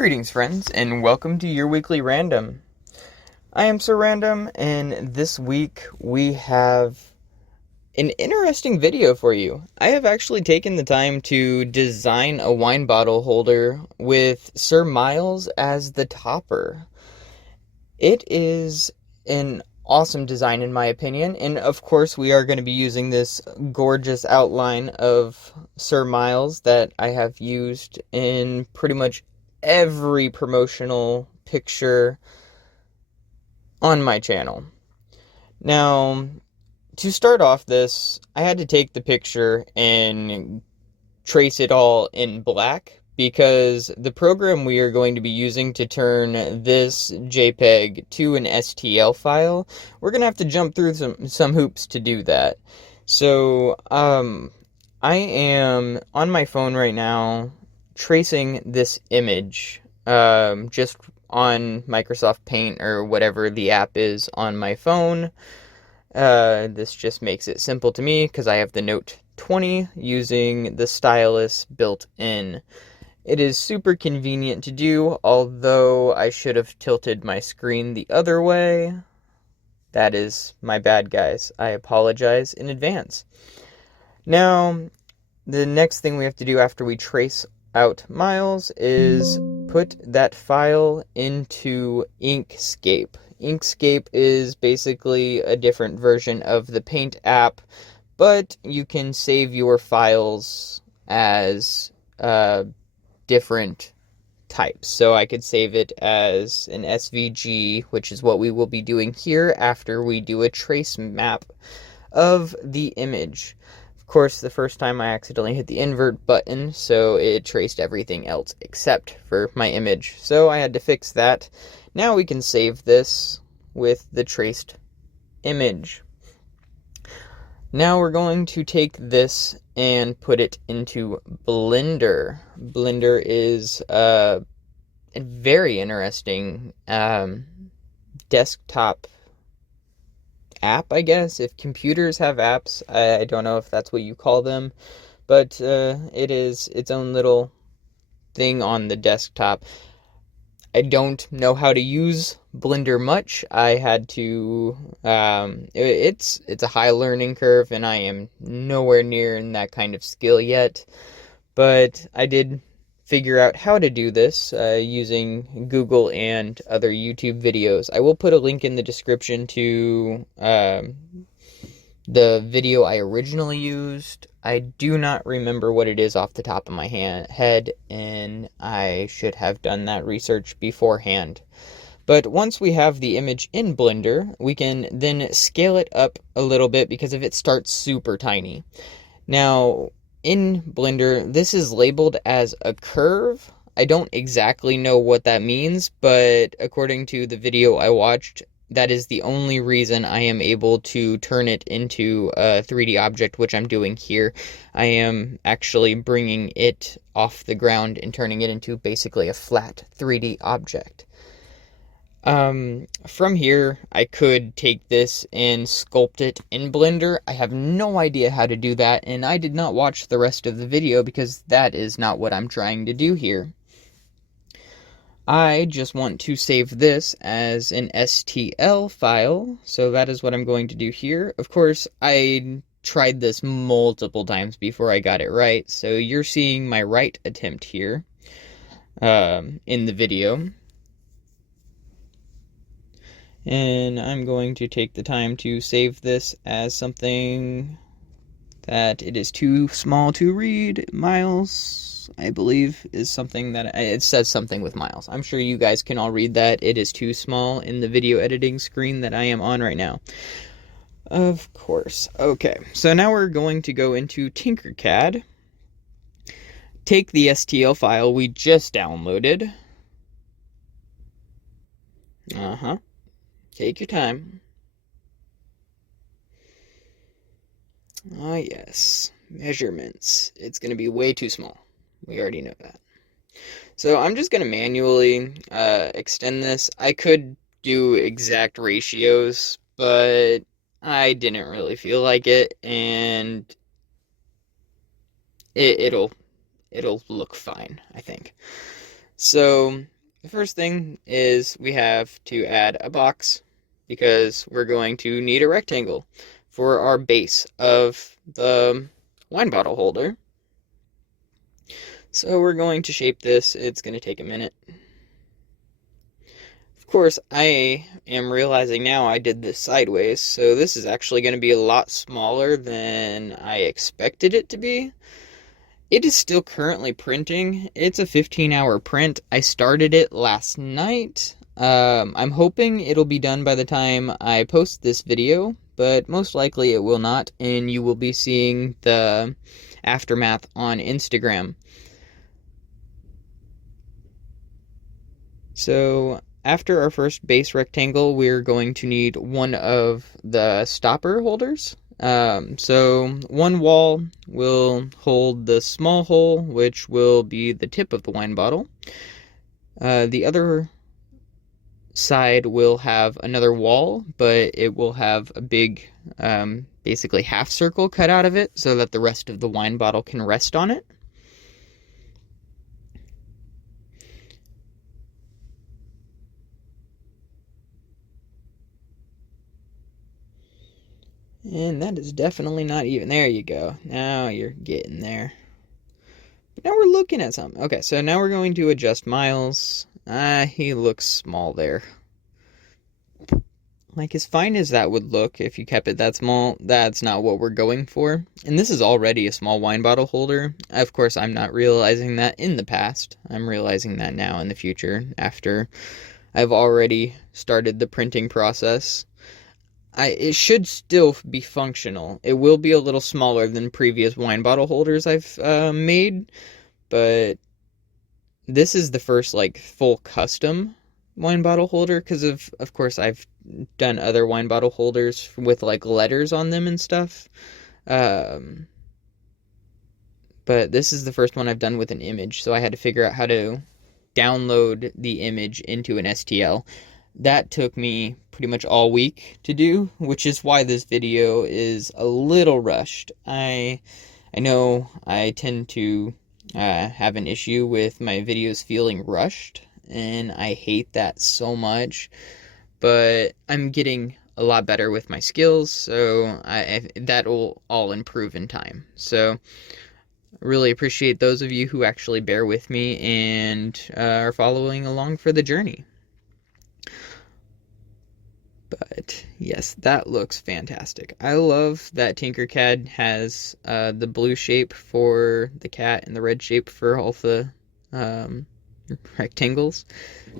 Greetings, friends, and welcome to your weekly random. I am Sir Random, and this week we have an interesting video for you. I have actually taken the time to design a wine bottle holder with Sir Miles as the topper. It is an awesome design in my opinion, and of course we are going to be using this gorgeous outline of Sir Miles that I have used in pretty much every promotional picture on my channel. Now, to start off this, I had to take the picture and trace it all in black because the program we are going to be using to turn this JPEG to an STL file, we're going to have to jump through some hoops to do that. So, I am on my phone right now tracing this image, just on Microsoft Paint or whatever the app is on my phone. This just makes it simple to me because I have the Note 20 using the stylus built in. It is super convenient to do, although I should have tilted my screen the other way. That is my bad, guys. I apologize in advance. Now, the next thing we have to do after we trace out Miles is put that file into Inkscape. Inkscape is basically a different version of the Paint app, but you can save your files as different types. So I could save it as an SVG, which is what we will be doing here after we do a trace map of the image. Of course, the first time I accidentally hit the invert button, so it traced everything else except for my image. So I had to fix that. Now we can save this with the traced image. Now we're going to take this and put it into Blender. Blender is a very interesting desktop app, I guess. If computers have apps, I don't know if that's what you call them, but it is its own little thing on the desktop. I don't know how to use Blender much. I had to, it's a high learning curve, and I am nowhere near in that kind of skill yet, but I did figure out how to do this using Google and other YouTube videos. I will put a link in the description to the video I originally used. I do not remember what it is off the top of my head, and I should have done that research beforehand. But once we have the image in Blender, we can then scale it up a little bit because if it starts super tiny. Now, in Blender, this is labeled as a curve. I don't exactly know what that means, but according to the video I watched, that is the only reason I am able to turn it into a 3D object, which I'm doing here. I am actually bringing it off the ground and turning it into basically a flat 3D object. From here, I could take this and sculpt it in Blender. I have no idea how to do that, and I did not watch the rest of the video because that is not what I'm trying to do here. I just want to save this as an STL file, so that is what I'm going to do here. Of course, I tried this multiple times before I got it right, so you're seeing my right attempt here in the video. And I'm going to take the time to save this as something that it is too small to read. Miles, I believe, is something that it says something with Miles. I'm sure you guys can all read that. It is too small in the video editing screen that I am on right now. Of course. Okay, so now we're going to go into Tinkercad. Take the STL file we just downloaded. Take your time. Ah, yes. Measurements. It's going to be way too small. We already know that. So I'm just going to manually extend this. I could do exact ratios, but I didn't really feel like it, and it'll look fine, I think. So the first thing is we have to add a box because we're going to need a rectangle for our base of the wine bottle holder. So we're going to shape this. It's going to take a minute. Of course, I am realizing now I did this sideways, so this is actually going to be a lot smaller than I expected it to be. It is still currently printing. It's a 15-hour print. I started it last night. I'm hoping it'll be done by the time I post this video, but most likely it will not, and you will be seeing the aftermath on Instagram. So after our first base rectangle, we're going to need one of the stopper holders. So one wall will hold the small hole, which will be the tip of the wine bottle. The other side will have another wall, but it will have a big, basically half circle cut out of it so that the rest of the wine bottle can rest on it. And that is definitely not even. There you go. Now you're getting there. But now we're looking at something. Okay, so now we're going to adjust Miles. He looks small there. Like, as fine as that would look if you kept it that small, that's not what we're going for. And this is already a small wine bottle holder. Of course, I'm not realizing that in the past. I'm realizing that now in the future, after I've already started the printing process. It should still be functional. It will be a little smaller than previous wine bottle holders I've made, but this is the first like full custom wine bottle holder because of course I've done other wine bottle holders with like letters on them and stuff. But this is the first one I've done with an image, so I had to figure out how to download the image into an STL. That took me pretty much all week to do, which is why this video is a little rushed. I know I tend to have an issue with my videos feeling rushed, and I hate that so much, but I'm getting a lot better with my skills, so that will all improve in time. So I really appreciate those of you who actually bear with me and are following along for the journey. But yes, that looks fantastic. I love that Tinkercad has the blue shape for the cat and the red shape for all the rectangles,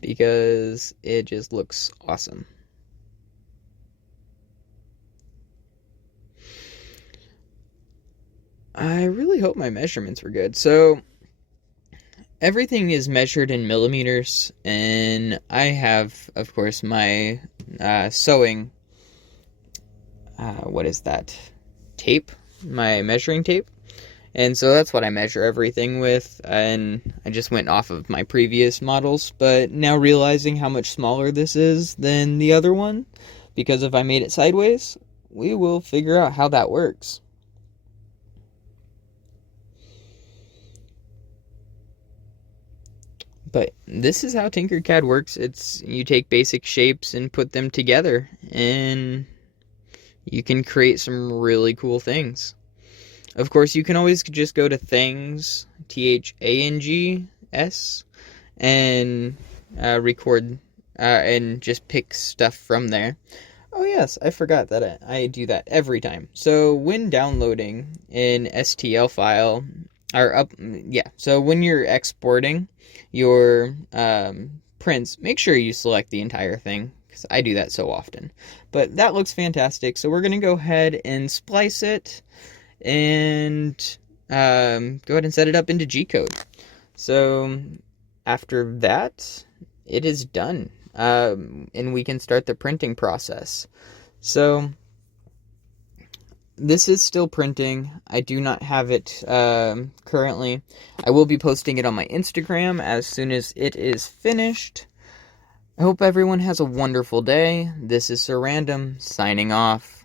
because it just looks awesome. I really hope my measurements were good. So everything is measured in millimeters, and I have, of course, my sewing, what is that, tape, my measuring tape, and so that's what I measure everything with, and I just went off of my previous models, but now realizing how much smaller this is than the other one, because if I made it sideways, we will figure out how that works. But this is how Tinkercad works. You take basic shapes and put them together, and you can create some really cool things. Of course, you can always just go to Thangs, THANGS, and record and just pick stuff from there. Oh yes, I forgot that I do that every time. So when downloading an STL file, so when you're exporting your prints, make sure you select the entire thing, because I do that so often. But that looks fantastic, so we're going to go ahead and splice it, and go ahead and set it up into G-code. So after that, it is done, and we can start the printing process. So this is still printing. I do not have it currently. I will be posting it on my Instagram as soon as it is finished. I hope everyone has a wonderful day. This is Sir Random, signing off.